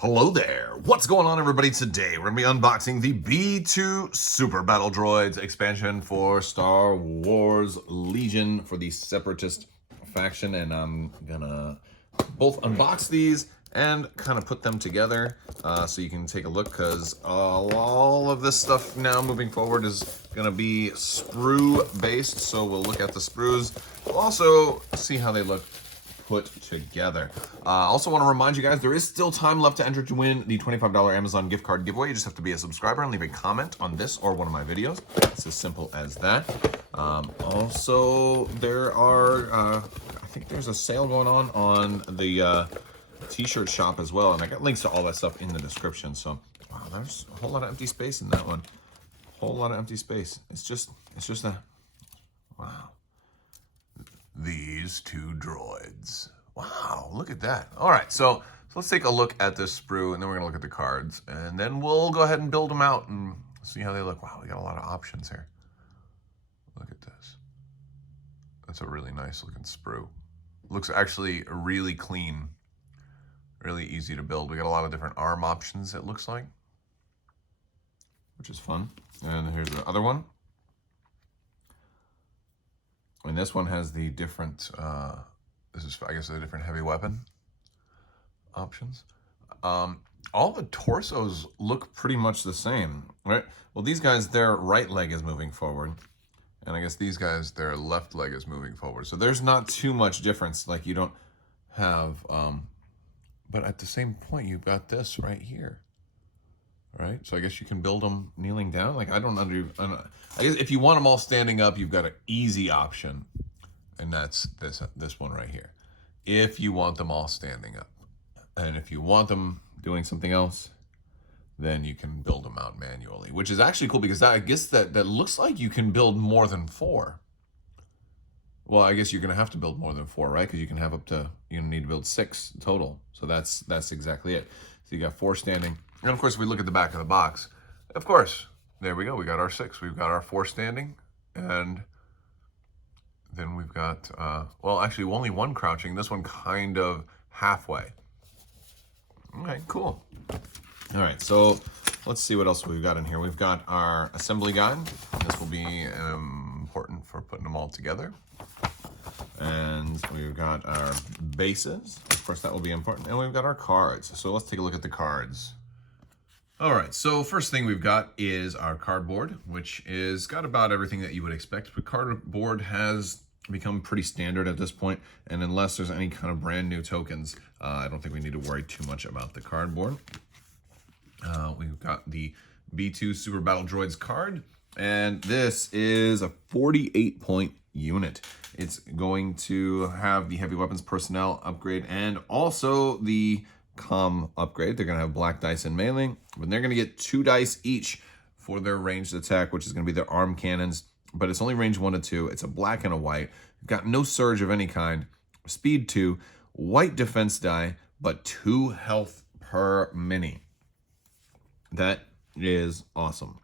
Hello there. What's going on, everybody? Today we're going to be unboxing the B2 Super Battle Droids expansion for Star Wars Legion for the Separatist faction, and I'm going to both unbox these and kind of put them together so you can take a look, because all of this stuff now moving forward is going to be sprue based, so we'll look at the sprues. We'll also see how they look put together. I also want to remind you guys, there is still time left to enter to win the $25 Amazon gift card giveaway. You just have to be a subscriber and leave a comment on this or one of my videos. It's as simple as that. Also, there are, I think there's a sale going on the t-shirt shop as well, and I got links to all that stuff in the description. So, wow, there's a whole lot of empty space in that one. Whole lot of empty space. It's just a, wow. These two droids. Wow, look at that. All right, so let's take a look at this sprue, and then we're gonna look at the cards, and then we'll go ahead and build them out and see how they look. Wow, we got a lot of options here. Look at this. That's a really nice looking sprue. Looks actually really clean, really easy to build. We got a lot of different arm options, it looks like, which is fun. And here's the other one. And this one has the different, this is, I guess, the different heavy weapon options. All the torsos look pretty much the same, right? Well, these guys, their right leg is moving forward. And I guess these guys, their left leg is moving forward. So there's not too much difference. Like, you don't have, but at the same point, you've got this right here. Right, so I guess you can build them kneeling down. Like, I guess if you want them all standing up, you've got an easy option, and that's this one right here. If you want them all standing up, and if you want them doing something else, then you can build them out manually, which is actually cool, because I guess that looks like you can build more than 4. Well, I guess you're gonna have to build more than 4, right? Because you can have up to, you need to build 6 total. So that's exactly it. So you got 4 standing. And of course, we look at the back of the box. Of course, there we go. We got our 6. We've got our 4 standing. And then we've got, well, actually, only 1 crouching. This one kind of halfway. Okay, cool. All right, so let's see what else we've got in here. We've got our assembly guide. This will be important for putting them all together. And we've got our bases. Of course, that will be important. And we've got our cards. So let's take a look at the cards. All right, so first thing we've got is our cardboard, which is got about everything that you would expect. But cardboard has become pretty standard at this point, and unless there's any kind of brand new tokens, I don't think we need to worry too much about the cardboard. We've got the B2 Super Battle Droids card, and this is a 48-point unit. It's going to have the heavy weapons personnel upgrade and also the comm upgrade. They're going to have black dice and melee, but they're going to get 2 dice each for their ranged attack, which is going to be their arm cannons, but it's only range 1 to 2. It's a black and a white. Got no surge of any kind. Speed 2, white defense die, but 2 health per mini. That is awesome.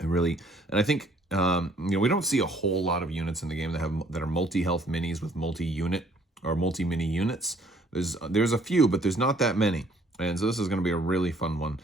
And I think we don't see a whole lot of units in the game that are multi-health minis with multi-unit or multi-mini units. There's a few, but there's not that many. And so this is going to be a really fun one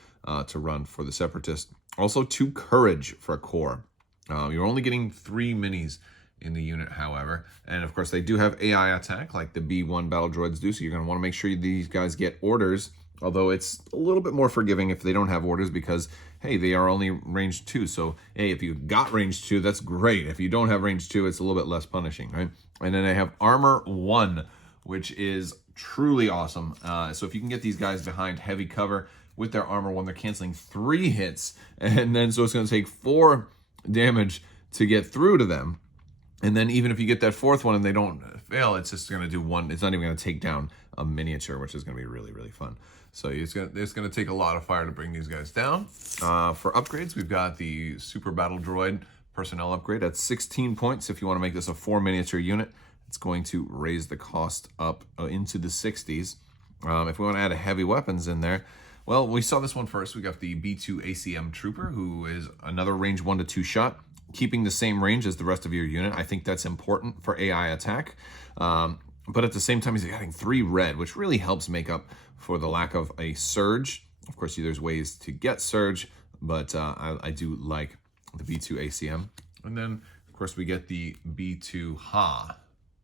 to run for the Separatist. Also, 2 courage for a core. You're only getting 3 minis in the unit, however. And of course, they do have AI attack like the B1 Battle Droids do. So you're going to want to make sure these guys get orders. Although it's a little bit more forgiving if they don't have orders, because, hey, they are only range 2. So, hey, if you got range 2, that's great. If you don't have range 2, it's a little bit less punishing, right? And then they have armor 1, which is truly awesome. So if you can get these guys behind heavy cover with their armor 1, they're canceling 3 hits. And then so it's going to take 4 damage to get through to them. And then even if you get that 4th one and they don't fail, it's just going to do 1. It's not even going to take down a miniature, which is going to be really, really fun. So it's going to take a lot of fire to bring these guys down. For upgrades, we've got the Super Battle Droid personnel upgrade at 16 points. If you want to make this a 4 miniature unit, it's going to raise the cost up into the 60s. If we want to add a heavy weapons in there, well, we saw this one first. We got the B2 Acm Trooper, who is another range 1 to 2 shot, keeping the same range as the rest of your unit. I think that's important for AI attack. but at the same time, he's getting 3 red, which really helps make up for the lack of a surge. Of course, there's ways to get surge, but I do like the B2 ACM. And then, of course, we get the B2 Ha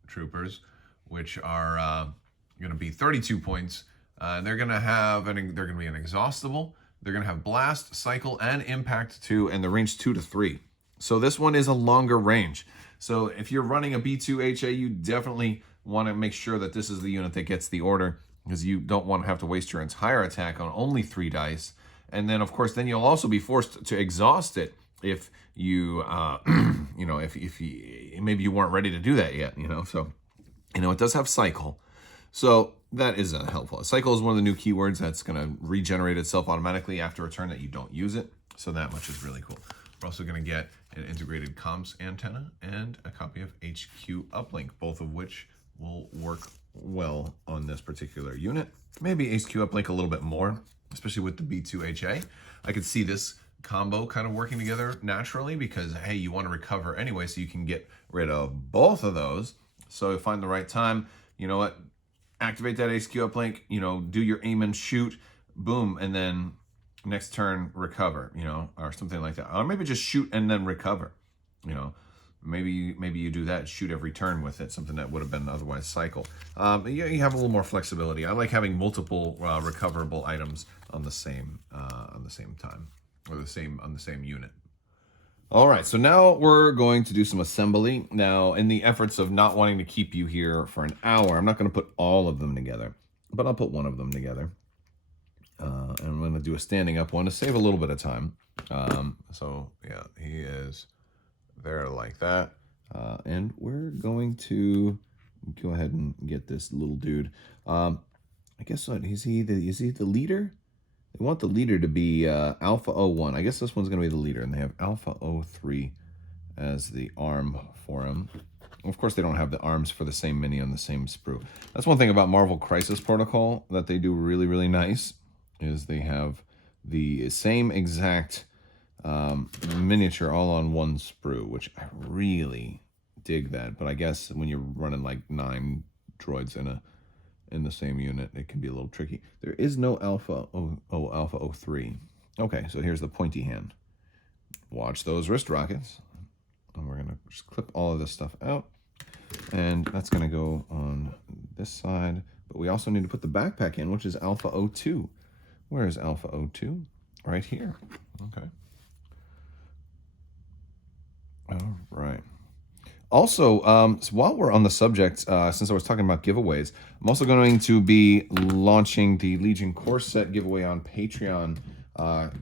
troopers, which are going to be 32 points. They're going to have they're going to be an exhaustible. They're going to have blast, cycle, and impact 2, and the range 2 to 3. So this one is a longer range. So if you're running a B2 HA, you definitely want to make sure that this is the unit that gets the order, because you don't want to have to waste your entire attack on only 3 dice. And then, of course, then you'll also be forced to exhaust it if you, you know, if you, maybe you weren't ready to do that yet, you know. So, you know, it does have cycle. So that is helpful. Cycle is one of the new keywords that's going to regenerate itself automatically after a turn that you don't use it. So that much is really cool. We're also going to get an integrated comms antenna and a copy of HQ uplink, both of which will work well on this particular unit. Maybe HQ uplink a little bit more, especially with the B2 HA. I could see this combo kind of working together naturally because, hey, you want to recover anyway, so you can get rid of both of those. So find the right time. You know what? Activate that HQ uplink, you know, do your aim and shoot, boom, and then next turn recover, you know, or something like that. Or maybe just shoot and then recover, you know. Maybe you do that, shoot every turn with it, something that would have been otherwise cycle. You have a little more flexibility. I like having multiple recoverable items on the same time, or on the same unit. All right, so now we're going to do some assembly. Now, in the efforts of not wanting to keep you here for an hour, I'm not going to put all of them together, but I'll put one of them together. And I'm going to do a standing up one to save a little bit of time. So, yeah, he is there like that. And we're going to go ahead and get this little dude. I guess what, is he the leader? They want the leader to be Alpha 01. I guess this one's going to be the leader, and they have Alpha 03 as the arm for him. Of course, they don't have the arms for the same mini on the same sprue. That's one thing about Marvel Crisis Protocol that they do really, really nice, is they have the same exact miniature all on one sprue, which I really dig that. But I guess when you're running like 9 droids in the same unit, it can be a little tricky. There is no Alpha 03. Okay, so here's the pointy hand. Watch those wrist rockets. And we're gonna just clip all of this stuff out. And that's gonna go on this side. But we also need to put the backpack in, which is Alpha 02. Where is Alpha 02? Right here. Okay. All right. Also, so while we're on the subject, since I was talking about giveaways, I'm also going to be launching the Legion course set giveaway on Patreon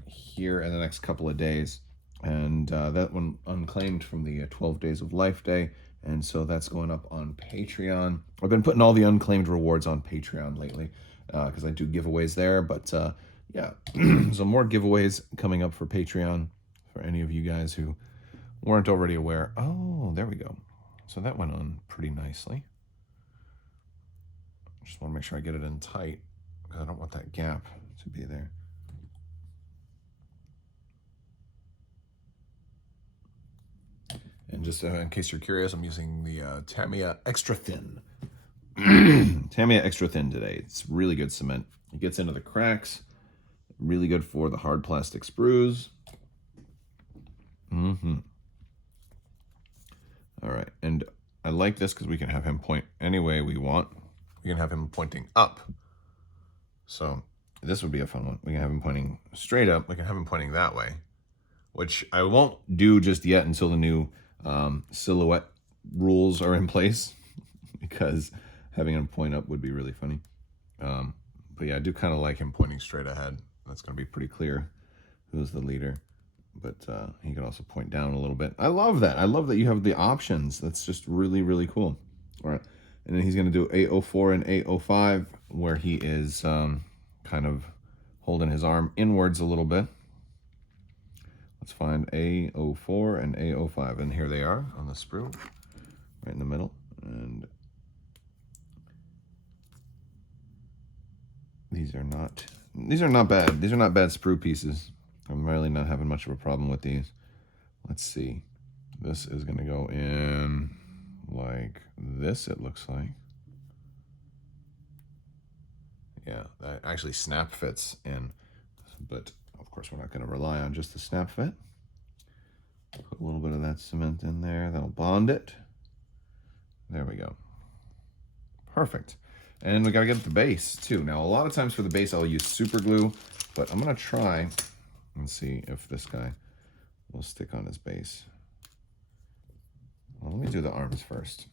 here in the next couple of days. And that one unclaimed from the 12 Days of Life Day. And so that's going up on Patreon. I've been putting all the unclaimed rewards on Patreon lately because I do giveaways there. But yeah, so more giveaways coming up for Patreon for any of you guys who weren't already aware. Oh, there we go. So that went on pretty nicely. Just want to make sure I get it in tight because I don't want that gap to be there. And just in case you're curious, I'm using the Tamiya Extra Thin. Tamiya Extra Thin today. It's really good cement. It gets into the cracks. Really good for the hard plastic sprues. All right, and I like this because we can have him point any way we want. We can have him pointing up. So this would be a fun one. We can have him pointing straight up. We can have him pointing that way, which I won't do just yet until the new silhouette rules are in place, because having him point up would be really funny. But yeah, I do kind of like him pointing straight ahead. That's going to be pretty clear who's the leader. But he can also point down a little bit. I love that. I love that you have the options. That's just really, really cool. All right. And then he's going to do A04 and A05, where he is kind of holding his arm inwards a little bit. Let's find A04 and A05. And here they are on the sprue, right in the middle. And these are not bad. These are not bad sprue pieces. I'm really not having much of a problem with these. Let's see. This is going to go in like this, it looks like. Yeah, that actually snap fits in, but of course we're not going to rely on just the snap fit. Put a little bit of that cement in there. That'll bond it. There we go. Perfect. And we got to get the base too. Now, a lot of times for the base, I'll use super glue, but I'm going to try and see if this guy will stick on his base. Well, let me do the arms first.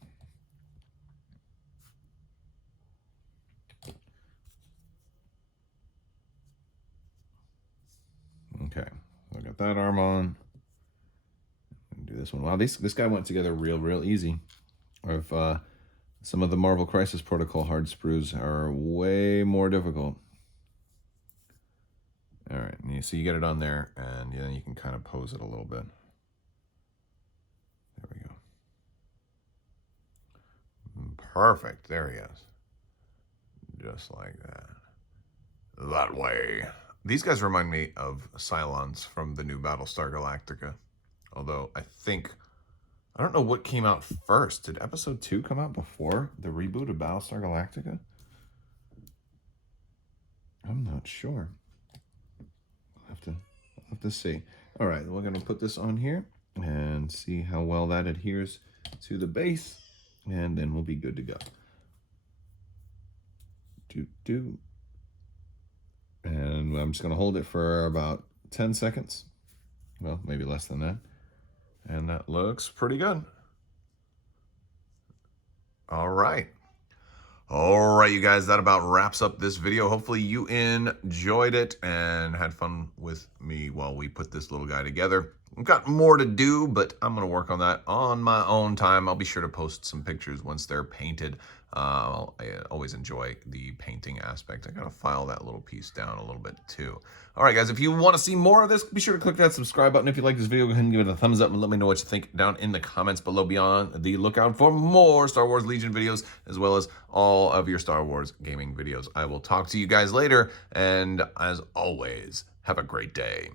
Okay, so I got that arm on. Do this one. Wow, this guy went together real easy. If some of the Marvel Crisis Protocol hard sprues are way more difficult. All right, so you get it on there, and then you can kind of pose it a little bit. There we go. Perfect. There he is. Just like that. That way. These guys remind me of Cylons from the new Battlestar Galactica. Although I don't know what came out first. Did episode 2 come out before the reboot of Battlestar Galactica? I'm not sure. I'll have to see. All right, we're gonna put this on here and see how well that adheres to the base, and then we'll be good to go. And I'm just gonna hold it for about 10 seconds. Well, maybe less than that. And that looks pretty good. All right. All right, you guys, that about wraps up this video. Hopefully you enjoyed it and had fun with me while we put this little guy together. I've got more to do, but I'm going to work on that on my own time. I'll be sure to post some pictures once they're painted. I always enjoy the painting aspect. I got to file that little piece down a little bit too. All right, guys, if you want to see more of this, be sure to click that subscribe button. If you like this video, go ahead and give it a thumbs up and let me know what you think down in the comments below. Be on the lookout for more Star Wars Legion videos, as well as all of your Star Wars gaming videos. I will talk to you guys later, and as always, have a great day.